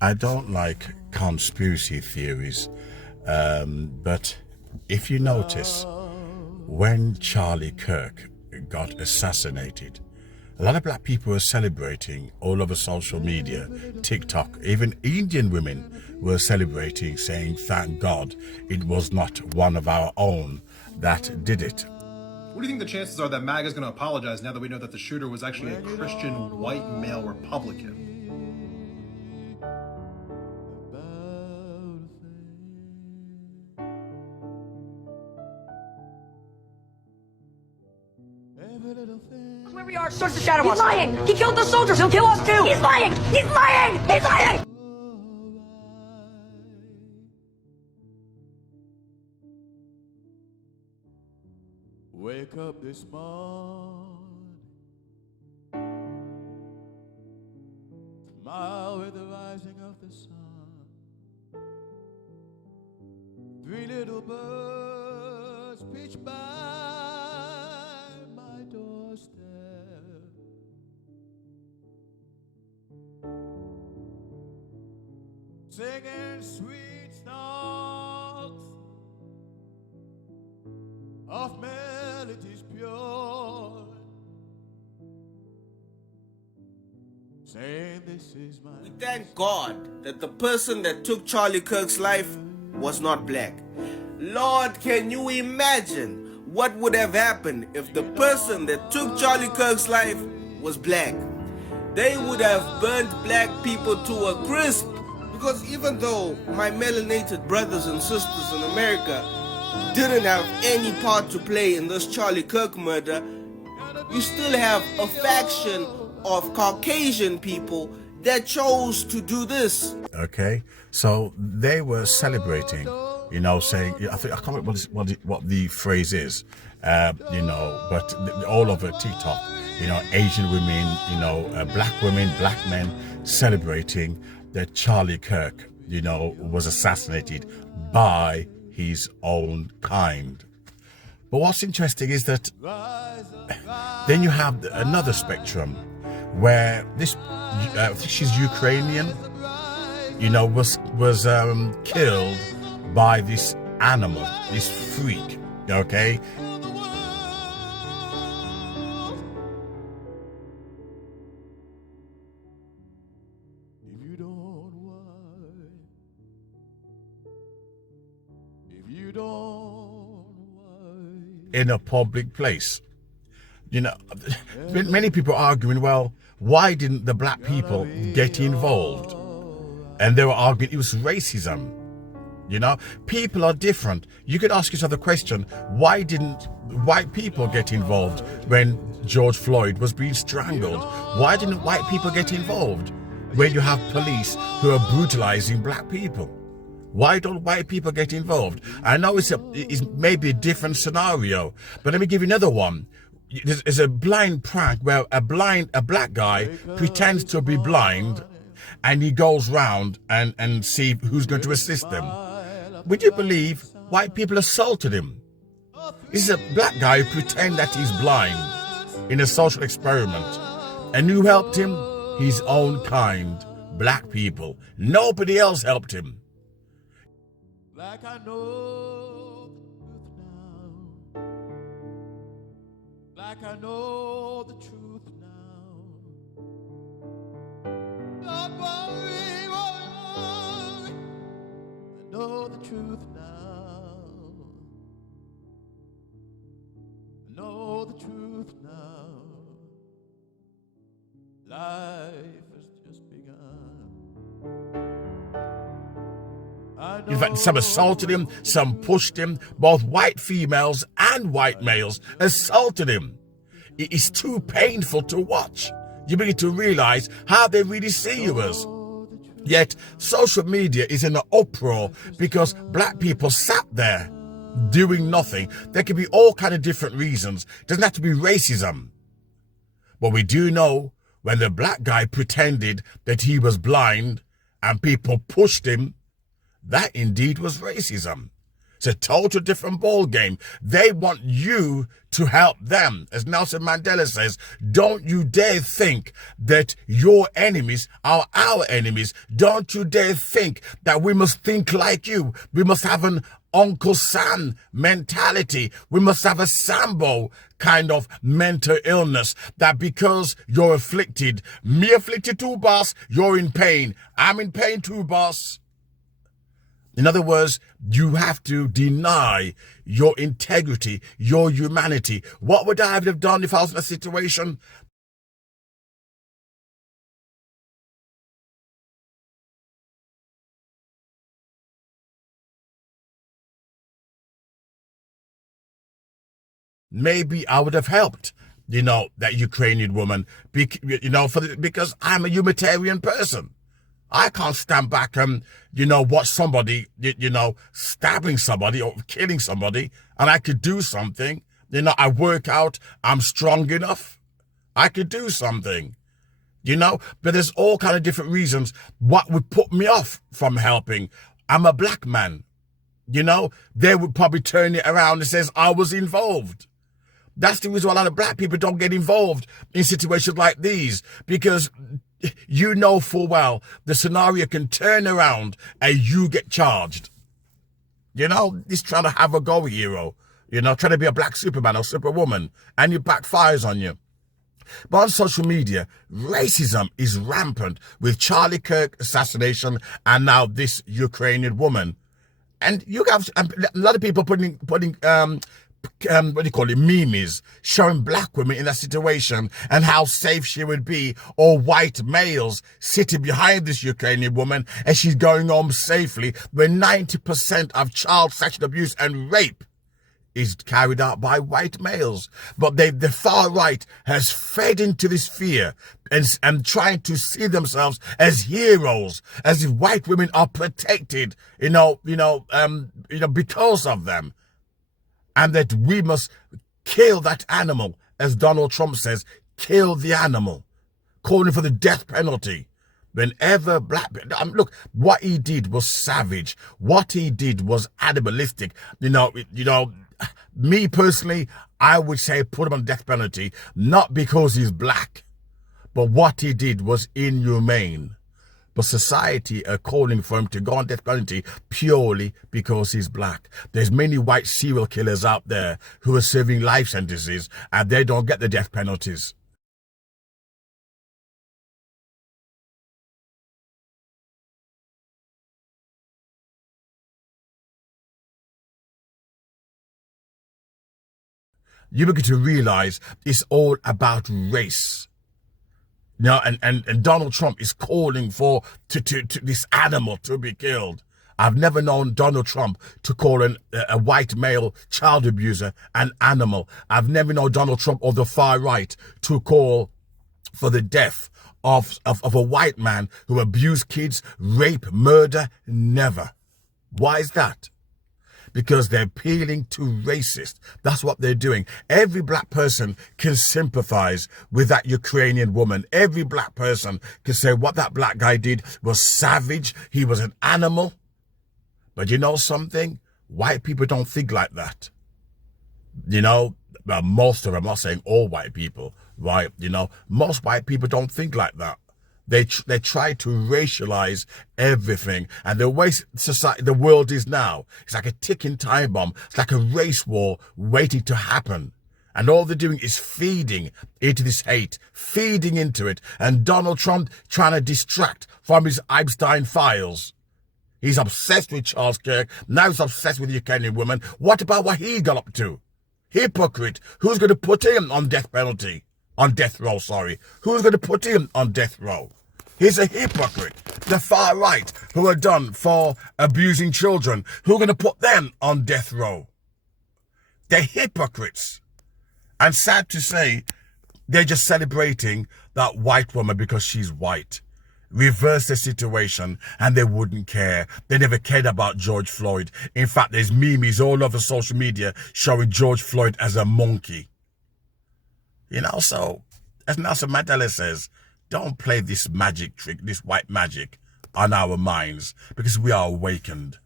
I don't like conspiracy theories, but if you notice, when Charlie Kirk got assassinated, a lot of black people were celebrating all over social media, TikTok. Even Indian women were celebrating, saying, thank God it was not one of our own that did it. What do you think the chances are that MAGA is going to apologize now that we know that the shooter was actually a Christian white male Republican? Where we are starts to shadow us. He's lying! He killed the soldiers! He'll kill us too! He's lying! He's lying! He's lying! Wake up this morning, smile with the rising of the sun. Three little birds pitch by my doorstep, singing sweet songs of melodies pure, saying this is my... We thank God that the person that took Charlie Kirk's life was not black. Lord, can you imagine what would have happened if the person that took Charlie Kirk's life was black? They would have burnt black people to a crisp. Because even though my melanated brothers and sisters in America didn't have any part to play in this Charlie Kirk murder, you still have a faction of Caucasian people that chose to do this. Okay, so they were celebrating, you know, saying, I can't remember what the phrase is, you know, but all over TikTok, you know, Asian women, you know, black women, black men celebrating that Charlie Kirk, you know, was assassinated by his own kind. But what's interesting is that then you have another spectrum where this, I think she's Ukrainian, you know, was killed by this animal, this freak, okay? In a public place. You know, many people are arguing, well, why didn't the black people get involved? And they were arguing it was racism. You know, people are different. You could ask yourself the question, why didn't white people get involved when George Floyd was being strangled? Why didn't white people get involved when you have police who are brutalizing black people? Why don't white people get involved? I know it's maybe a different scenario, but let me give you another one. There's a blind prank where a black guy pretends to be blind and he goes round and see who's going to assist them. Would you believe white people assaulted him? This is a black guy who pretends that he's blind in a social experiment. And who helped him? His own kind, black people. Nobody else helped him. Like I know the truth now, like I know the truth now. Don't worry, worry, I know the truth now. I know the truth now. Life has just begun. In fact, some assaulted him, some pushed him. Both white females and white males assaulted him. It is too painful to watch. You begin to realize how they really see you as. Yet, social media is in an uproar because black people sat there doing nothing. There could be all kinds of different reasons. It doesn't have to be racism. But we do know when the black guy pretended that he was blind and people pushed him, that indeed was racism. It's a total different ball game. They want you to help them. As Nelson Mandela says, don't you dare think that your enemies are our enemies. Don't you dare think that we must think like you. We must have an Uncle Sam mentality. We must have a Sambo kind of mental illness, that because you're afflicted, me afflicted too, boss, you're in pain. I'm in pain too, boss. In other words, you have to deny your integrity, your humanity. What would I have done if I was in a situation? Maybe I would have helped, that Ukrainian woman, because I'm a humanitarian person. I can't stand back and, watch somebody, stabbing somebody or killing somebody, and I could do something. I work out, I'm strong enough. I could do something, but there's all kind of different reasons what would put me off from helping. I'm a black man, they would probably turn it around and says I was involved. That's the reason why a lot of black people don't get involved in situations like these, because full well the scenario can turn around and you get charged. He's trying to have a go hero, trying to be a black Superman or Superwoman, and it backfires on you. But on social media, racism is rampant with Charlie Kirk assassination and now this Ukrainian woman. And you have a lot of people putting memes showing black women in that situation and how safe she would be, or white males sitting behind this Ukrainian woman and she's going home safely, when 90% of child sexual abuse and rape is carried out by white males. But the far right has fed into this fear and trying to see themselves as heroes, as if white women are protected, because of them. And that we must kill that animal, as Donald Trump says, kill the animal, calling for the death penalty. Whenever look, what he did was savage. What he did was animalistic. Me personally, I would say put him on death penalty, not because he's black, but what he did was inhumane. But society are calling for him to go on death penalty purely because he's black. There's many white serial killers out there who are serving life sentences and they don't get the death penalties. You begin to realize it's all about race. And Donald Trump is calling for to this animal to be killed. I've never known Donald Trump to call a white male child abuser an animal. I've never known Donald Trump or the far right to call for the death of a white man who abused kids, rape, murder. Never. Why is that? Because they're appealing to racists. That's what they're doing. Every black person can sympathize with that Ukrainian woman. Every black person can say what that black guy did was savage. He was an animal. But you know something? White people don't think like that. Well, most of them, I'm not saying all white people, right? Most white people don't think like that. They try to racialize everything. And the way the world is now, it's like a ticking time bomb. It's like a race war waiting to happen. And all they're doing is feeding into this hate, feeding into it. And Donald Trump trying to distract from his Epstein files. He's obsessed with Charles Kirk. Now he's obsessed with the Ukrainian woman. What about what he got up to? Hypocrite. Who's going to put him on death penalty? On death row, sorry. Who's going to put him on death row? He's a hypocrite. The far right, who are done for abusing children, who are going to put them on death row? They're hypocrites. And sad to say, they're just celebrating that white woman because she's white. Reverse the situation and they wouldn't care. They never cared about George Floyd. In fact, there's memes all over social media showing George Floyd as a monkey. So, as Nelson Mandela says, don't play this magic trick, this white magic on our minds, because we are awakened.